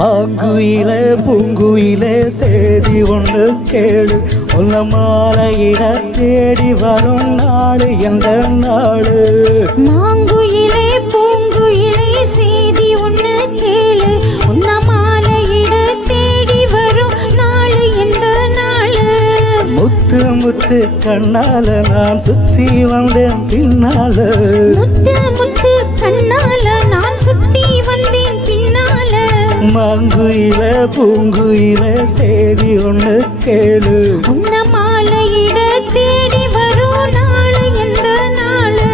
மாங்குயில பூங்குயில சேதி ஒன்று கேளு, உன்ன மாலையிட தேடி வரும் நாடு எந்த நாடு. மாங்குயிலே பூங்குயிலே சேதி ஒன்று கேளு, உன்ன மாலையிட தேடி வரும் நாடு எந்த நாடு. முத்து முத்து கண்ணால நான் சுத்தி வந்தேன் பின்னால, முத்து முத்து கண்ணால நான் சுத்தி வந்தேன் பின்னால. மாங்குயில பூங்குயில சேதி ஒன்று கேளு, உன்ன மாலையிட தேடி வரும் நாடு எந்த நாடு.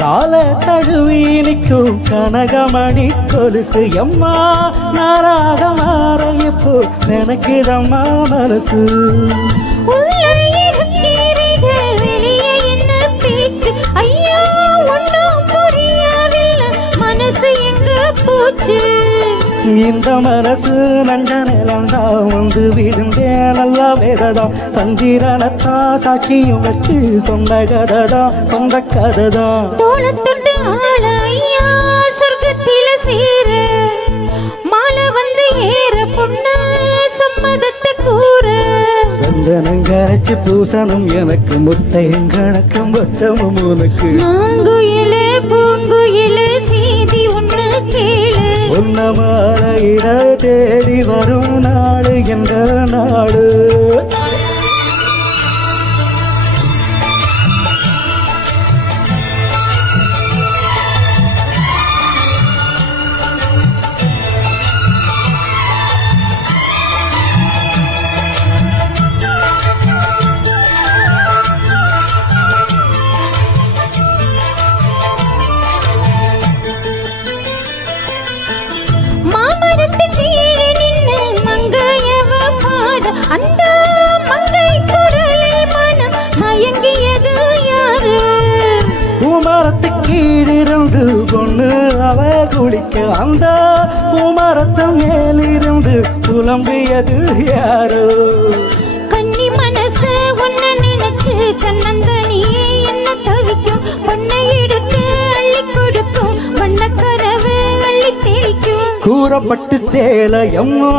கால தழுவி நிற்கும் கனகமணி கொலுசு எம்மா நாராக மாற இப்போ நினைக்குதம்மா மனசு. உள்ளே இருக்கிறீர்கள் வெளியே என்ன பேச்சு, ஐயா ஒன்றும் புரியவில்லை மனசு எங்க போச்சு. இந்த மனசு நஞ்ச நிலந்தா வந்து விழுந்தேன் நல்லா வேததான், சந்திரனத்தான் சாட்சியும் வச்சு சொந்த கதைதான் சொந்த கதைதான். தோளத்தொட்டு ஆள ஐயா சொர்க்கத்தில சேர, மாலை வந்து ஏற பொண்ணு சம்மதத்தை கூற. சந்தனம் கரைச்சு பூசணும் எனக்கு முத்தையும் கணக்கும் மொத்தமும் உனக்கு. மாங்குயிலே பூங்குயிலே சேதி ஒன்று கேளு, உன்ன மாலையிட தேடி வரும் நாடு என்ற நாடு. அந்த மங்கை குரலில் மனம் மயங்கியது யாரு. பூமரத்து கீழிருந்து பொண்ணு அவ குளிக்க, அந்த பூமரத்து மேலிருந்து புலம்பியது யாரு. கன்னி மனசு ஒன்ன நினைச்சு தன்னந்தனியே என்ன தவிக்கும், பொண்ணை எடுத்து அள்ளி கொடுக்கும் வண்ணக்கரவு அள்ளி தேய்க்கும். கூறப்பட்டு சேல எம்மா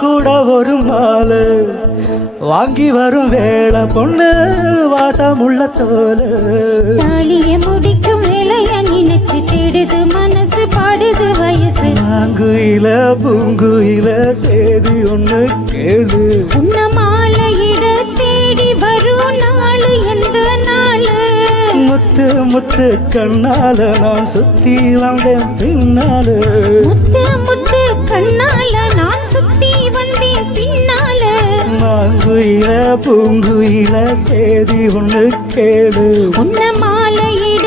கூட ஒரு மாலை வாங்கி வரும் வேளை பொண்ணு வாசமுள்ள சோல. தாலிய முடிக்கும் வேலைய நினைச்சு தேடுது மனசு பாடுது வயசு. மாங்குயில பூங்குயில சேதி ஒன்று கேளு, உன்ன மாலையிட தேடி வரும் நாளு எந்த நாளு. முத்து முத்து கண்ணால நான் சுத்தி வந்தேன் பின்னால, முத்து முத்து கண்ணால நான் சுத்தி வந்தேன் பின்னால. மாங்குயில பூங்குயில சேதி ஒன்று கேளு, உன்ன மாலையிட